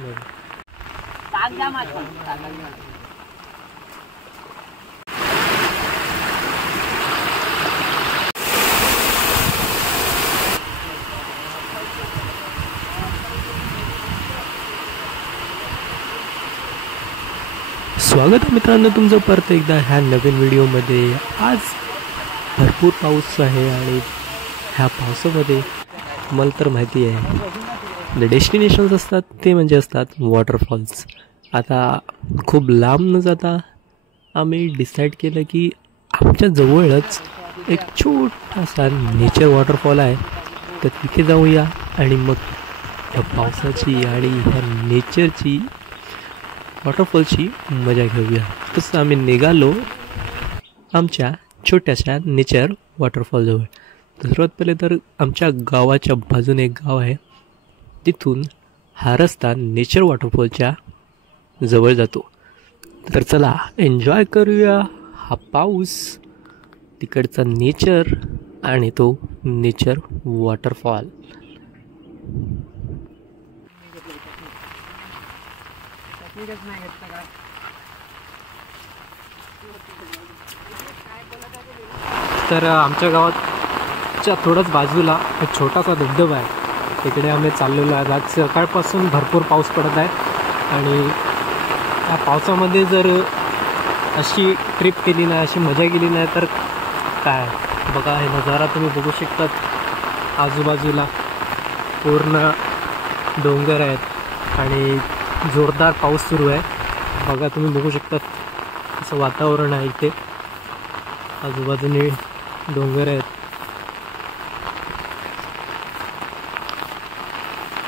स्वागत आहे मित्रांनो तुमचं परत एकदा ह्या नवीन व्हिडिओमध्ये। आज भरपूर पाऊस आहे आणि ह्या पावसामध्ये मला तर माहिती आहे डेस्टिनेशन्स असतात ते म्हणजे असतात वॉटरफॉल्स। आता खूप लांब न जाता आम्ही डिसाईड केलं की आमच्या जवळच एक छोटासा नेचर वॉटरफॉल आहे, तर तिथे जाऊया आणि मग ह्या पावसाची आणि ह्या नेचरची वॉटरफॉलची मजा घेऊया। तसं आम्ही निघालो आमच्या छोट्याशा नेचर वॉटरफॉलजवळ। तर सर्वात पहिले तर आमच्या गावाच्या बाजूने एक गाव आहे, तिथून हा रस्ता नेचर वॉटरफॉलच्या जवळ जातो। तर चला एन्जॉय करूया हा पाऊस, तिकडचा नेचर आणि तो नेचर वॉटरफॉल। तर आमच्या गावाच्या थोडंच बाजूला एक छोटासा धबधबा आहे, तिकडे आम्ही चाललेलो आहे। आज सकाळपासून भरपूर पाऊस पडत आहे आणि या पावसामध्ये जर अशी ट्रिप केली नाही, अशी मजा केली नाही तर काय बघा, हे नजारा तुम्ही बघू शकतात। आजूबाजूला पूर्ण डोंगर आहेत आणि जोरदार पाऊस सुरू आहे। बघा तुम्ही बघू शकतात असं वातावरण आहे, इथे आजूबाजूने डोंगर आहेत,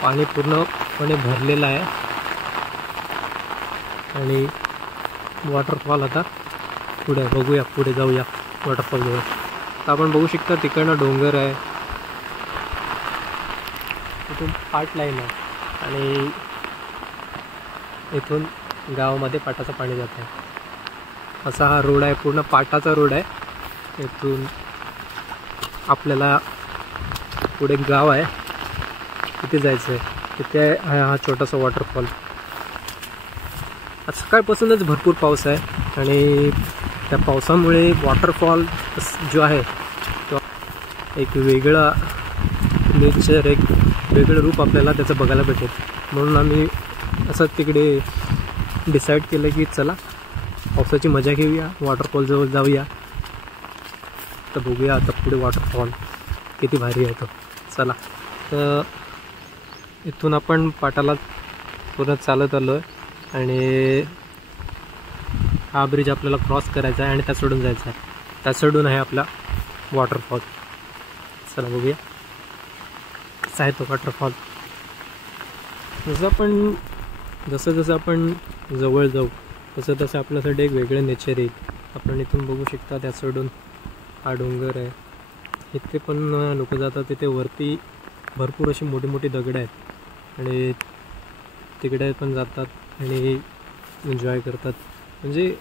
पाणी पूर्णपणे भरलेलं आहे आणि वॉटरफॉल आता पुढे बघूया, पुढे जाऊया वॉटरफॉलजवळ। तर आपण बघू शकता तिकडनं डोंगर आहे, इथून पाट लाईन आहे आणि इथून गावामध्ये पाटाचं पाणी जात आहे। असा हा रोड आहे, पूर्ण पाटाचा रोड आहे। इथून आपल्याला पुढे गाव आहे तिथे जायचं आहे, तिथे हा छोटासा वॉटरफॉल। आज सकाळपासूनच भरपूर पाऊस आहे आणि त्या पावसामुळे वॉटरफॉल जो आहे तो एक वेगळा नेचर, एक वेगळं रूप आपल्याला त्याचं बघायला भेटेल। म्हणून आम्ही असं तिकडे डिसाईड केलं की चला पावसाची मजा घेऊया, वॉटरफॉलजवळ जाऊया। तर बघूया आता पुढे वॉटरफॉल किती भारी आहे तो। चला, तर इथून आपण पाटाला पूर्ण चालत आलो आहे आणि हा ब्रिज आपल्याला क्रॉस करायचा आहे आणि त्या सोडून जायचा आहे, त्या सोडून आहे आपला वॉटरफॉल। चला बघूया कसा आहे तो वॉटरफॉल। जसं जसं आपण जवळ जाऊ तसं तसं आपल्यासाठी एक वेगळं नेचर येईल। आपण इथून बघू शकता त्या सोडून हा डोंगर आहे, इथे पण लोक जातात, तिथे वरती भरपूर अशी मोठी मोठी दगड आहेत आणि तिकडे पण जातात आणि एन्जॉय करतात। म्हणजे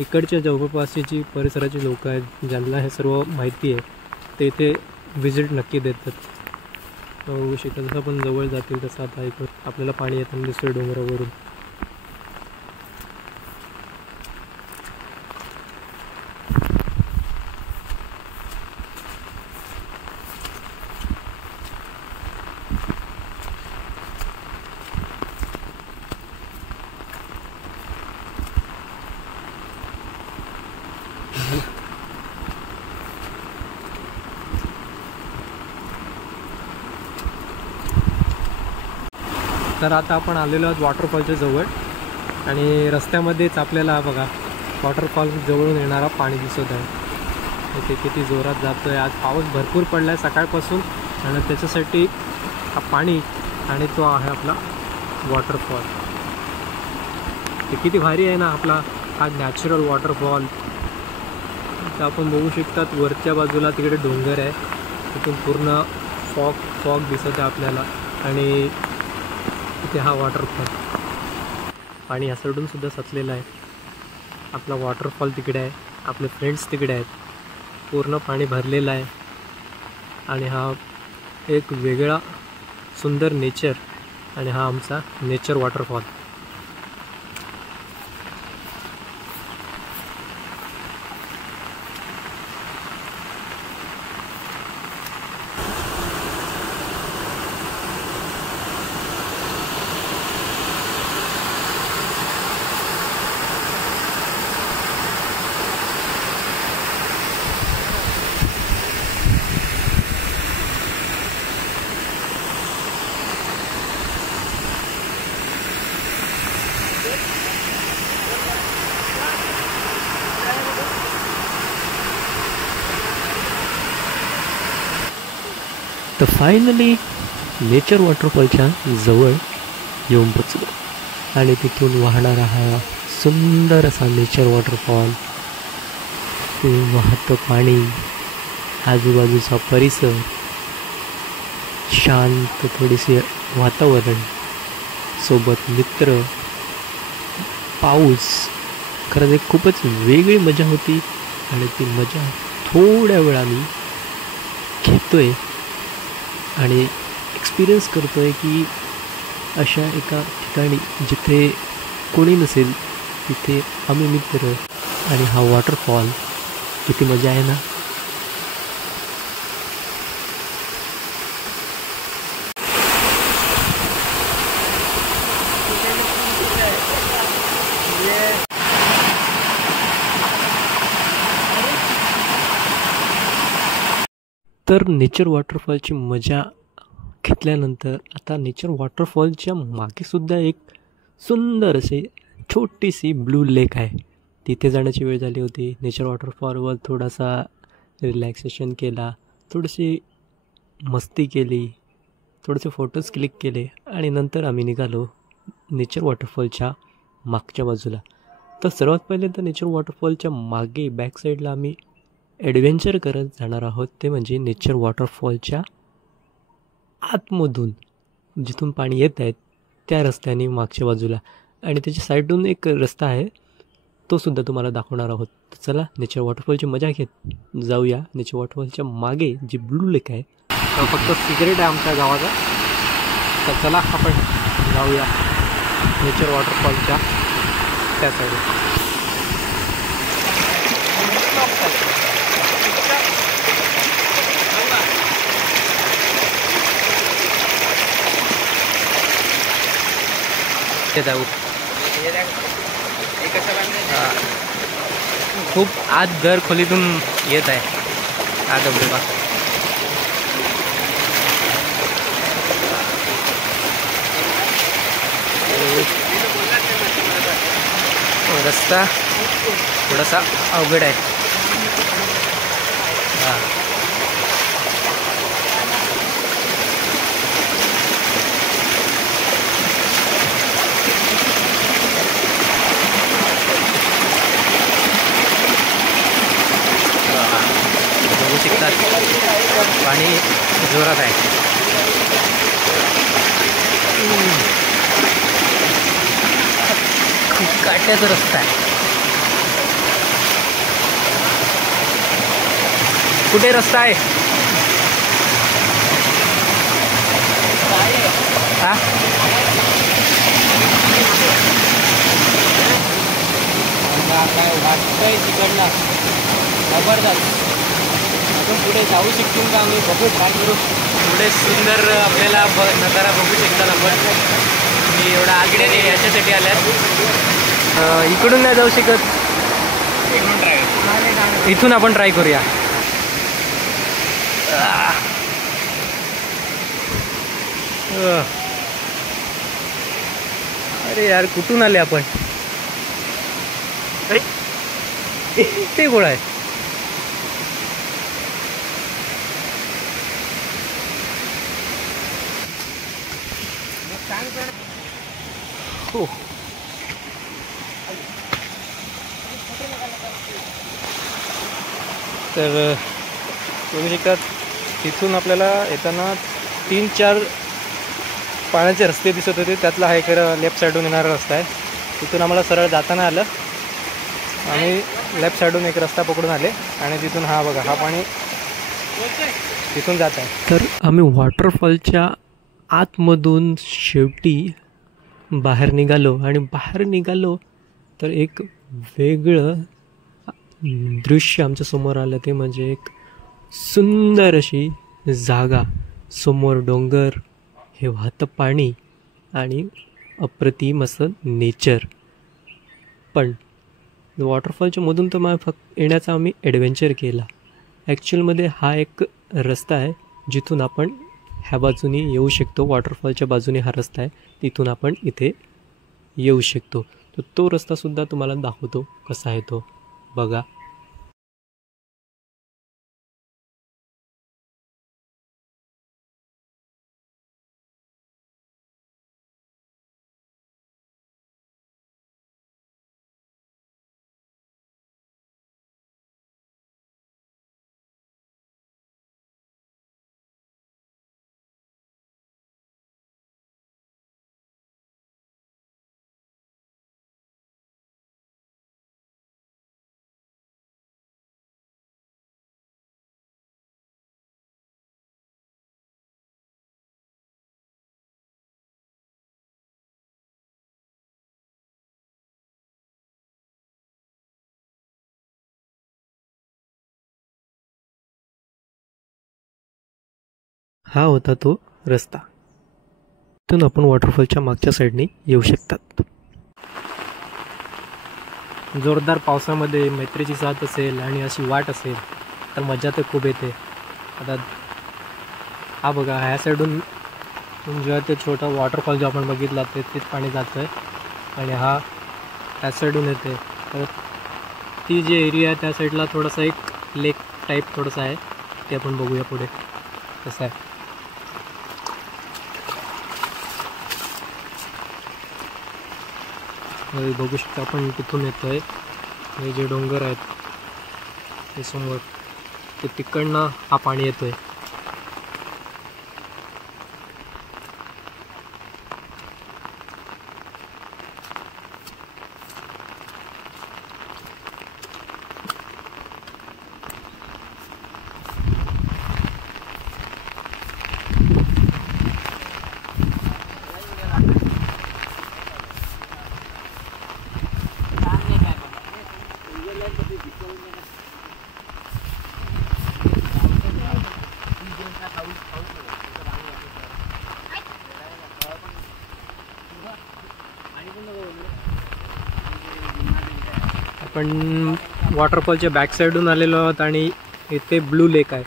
इकडच्या जवळपासची जी परिसराची लोक आहेत ज्यांना हे सर्व माहिती आहे ते इथे व्हिजिट नक्की देतात। बघू शकता जसं आपण जवळ जातील तसं आता इकडं आपल्याला पाणी येतं दुसऱ्या डोंगरावरून। तर आता आपण आलेलो आहोत वॉटरफॉलच्या जवळ आणि रस्त्यामध्येच आपल्याला बघा वॉटरफॉल जवळून येणारा पाणी दिसत आहे। इथे किती जोरात जातो आहे, आज पाऊस भरपूर पडला आहे सकाळपासून आणि त्याच्यासाठी हा पाणी आणि तो आहे आपला वॉटरफॉल। ते किती भारी आहे ना आपला हा नॅचरल वॉटरफॉल। तर आपण बघू शकतात वरच्या बाजूला तिकडे डोंगर आहे, तिथून पूर्ण फॉग दिसत आहे आपल्याला आणि इथे हा वॉटरफॉल। पाणी ह्याकडून सुद्धा सचलेलं आहे, आपला वॉटरफॉल तिकडे आहे, आपले फ्रेंड्स तिकडे आहेत, पूर्ण पाणी भरलेलं आहे आणि हा एक वेगळा सुंदर नेचर आणि हा आमचा नेचर वॉटरफॉल. तर फायनली नेचर वॉटरफॉलच्या जवळ येऊन पोचलो आणि तिथून वाहणारा हा सुंदर असा नेचर वॉटरफॉल, ते वाहतं पाणी, आजूबाजूचा परिसर, शांत थोडेसे वातावरण, सोबत मित्र, पाऊस. खरंच एक खूपच वेगळी मजा होती आणि ती मजा थोड्या वेळाने घेतोय आणि एक्सपिरियन्स करतोय की अशा एका ठिकाणी जिथे कोणी नसेल तिथे आम्ही मित्र आणि हा वॉटरफॉल, किती मजा आहे ना. तर नेचर वॉटरफॉलची मजा घेतल्यानंतर आता नेचर वॉटरफॉलच्या मागेसुद्धा एक सुंदर असे छोटीशी ब्लू लेक आहे. तिथे जाण्याची वेळ झाली होती. नेचर वॉटरफॉलवर थोडासा रिलॅक्सेशन केला, थोडीशी मस्ती केली, थोडेसे फोटोज क्लिक केले आणि नंतर आम्ही निघालो नेचर वॉटरफॉलच्या मागच्या बाजूला. तर सर्वात पहिले तर नेचर वॉटरफॉलच्या मागे बॅक साईडला आम्ही ॲडव्हेंचर करत जाणार आहोत. ते म्हणजे नेचर वॉटरफॉलच्या आतमधून जिथून पाणी येत आहेत त्या रस्त्याने मागच्या बाजूला, आणि त्याच्या साईडून एक रस्ता आहे, तो सुद्धा तुम्हाला दाखवणार आहोत. तर चला नेचर वॉटरफॉलची मजा घेत जाऊया. नेचर वॉटरफॉलच्या मागे जी ब्लू लेक आहे, तो फक्त सिक्रेट आहे आमच्या गावाचा. तर चला आपण जाऊया नेचर वॉटरफॉलच्या त्या साईडला. ते जाऊ. खूप आत दर खोलीतून येत आहे हा धबधबा. रस्ता थोडासा अवघड आहे. हां, बघू शकतात पाणी जोरात आहे. खूप काट्याचा रस्ता आहे. कुठे रस्ता आहे? हा, काय वाटतंय तिकडनं जबरदस्त. आपण पुढे जाऊ शकतो का? आम्ही बघू, ट्राय करू. पुढे सुंदर आपल्याला नजारा बघू शकतात आपण. मी एवढा आगडे नाही याच्यासाठी आल्यात. इकडून नाही जाऊ शकत, इथून आपण ट्राय करूया. अरे यार, कुठून आले आपण? ते गोळा आहे. हो, तर बघू शकतात तिथून आपल्याला येताना 3-4 पाण्याचे रस्ते दिसत होते. त्यातला हा एक लेफ्ट साईडून येणारा रस्ता आहे. तिथून आम्हाला सरळ जाताना आलं. आम्ही लेफ्ट साईडून एक रस्ता पकडून आले आणि तिथून हा बघा, हा पाणी तिथून जात आहे. तर आम्ही वॉटरफॉलच्या आतमधून शेवटी बाहेर निघालो आणि बाहेर निघालो तर एक वेगळं दृश्य आमच्या समोर आलं. ते म्हणजे एक सुंदर अशी जागा, समोर डोंगर, हे वाहतं पाणी आणि अप्रतिम असं नेचर. पण वॉटरफॉलच्या मधून तर मला फक्त येण्याचा आम्ही ॲडव्हेंचर केला. ॲक्च्युअलमध्ये हा एक रस्ता आहे जिथून आपण ह्या बाजूने येऊ शकतो. वॉटरफॉलच्या बाजूने हा रस्ता आहे, तिथून आपण इथे येऊ शकतो. तर तो रस्तासुद्धा तुम्हाला दाखवतो कसा आहे तो, बघा. हा होता तो रस्ता. तिथून आपण वॉटरफॉलच्या मागच्या साईडने येऊ शकतात. जोरदार पावसामध्ये मैत्रीची साथ असेल आणि अशी वाट असेल तर मजा तर खूप येते. आता हा बघा, ह्या साईडून जेव्हा ते छोटा वॉटरफॉल जो आपण बघितला तेच पाणी जातं आहे आणि हा ह्या साईडून येते. तर ती जी एरिया आहे त्या साईडला थोडासा एक लेक टाईप थोडंसं आहे, ते आपण बघूया पुढे कसं आहे. बघू शकतो आपण तिथून येतो आहे. हे जे डोंगर आहेत ते समोर, ते तिकडनं हा पाणी येतो आहे. आपण वॉटरफॉलच्या बॅक साईडून आलेलो आहोत आणि इथे ब्लू लेक आहे.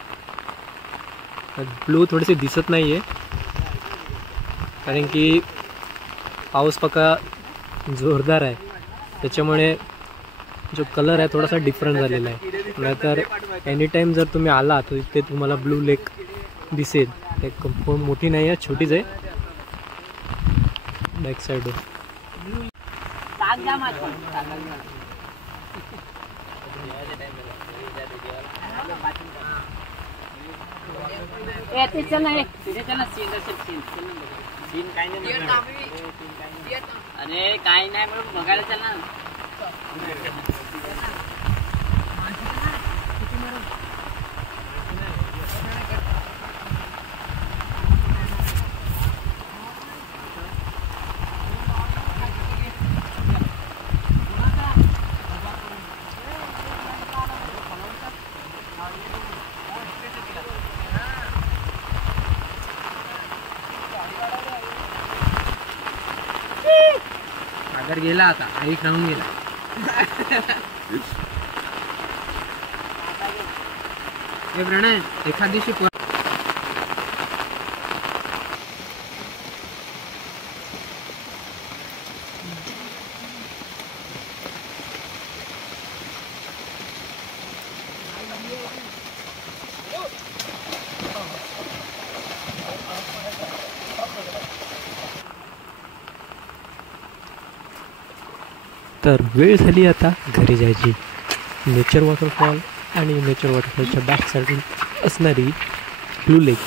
ब्लू थोडेसे दिसत नाही आहे कारण की पाऊस पक्का जोरदार आहे, त्याच्यामुळे जो कलर आहे थोडासा डिफरंट झालेला आहे. नाहीतर एनी टाईम जर तुम्ही आला तर इथे तुम्हाला ब्लू लेक दिसेल. एक मोठी नाही आहे, छोटीच आहे बॅक साईडून. अरे काही नाही म्हणून बघायला चल ना. सागर गेला आता, आई खाऊन गेला. हे प्रणय एखाद दिवशी तर वेळ झाली आता घरी जायची. नेचर वॉटरफॉल आणि नेचर वॉटरफॉलच्या बॅक साईडून असणारी ब्लू लेक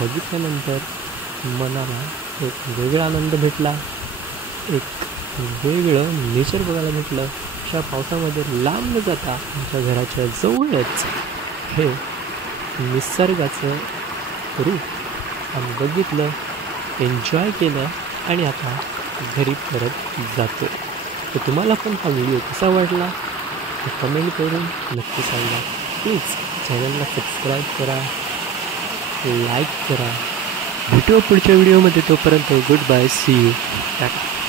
बघितल्यानंतर मनाला एक वेगळा आनंद भेटला, एक वेगळं नेचर बघायला भेटलं. अशा पावसामध्ये लांब न जाता आमच्या घराच्या जवळच हे निसर्गाचं रूप आम्ही बघितलं एन्जॉय केलं आणि आता घरी परत जातो. तर तुम्हाला पण हा व्हिडिओ कसा वाटला ते कमेंट करून नक्की सांगा. प्लीज चॅनलला सबस्क्राईब करा, लाईक करा. भेटूया पुढच्या व्हिडिओमध्ये. तोपर्यंत good bye, see you, Tata.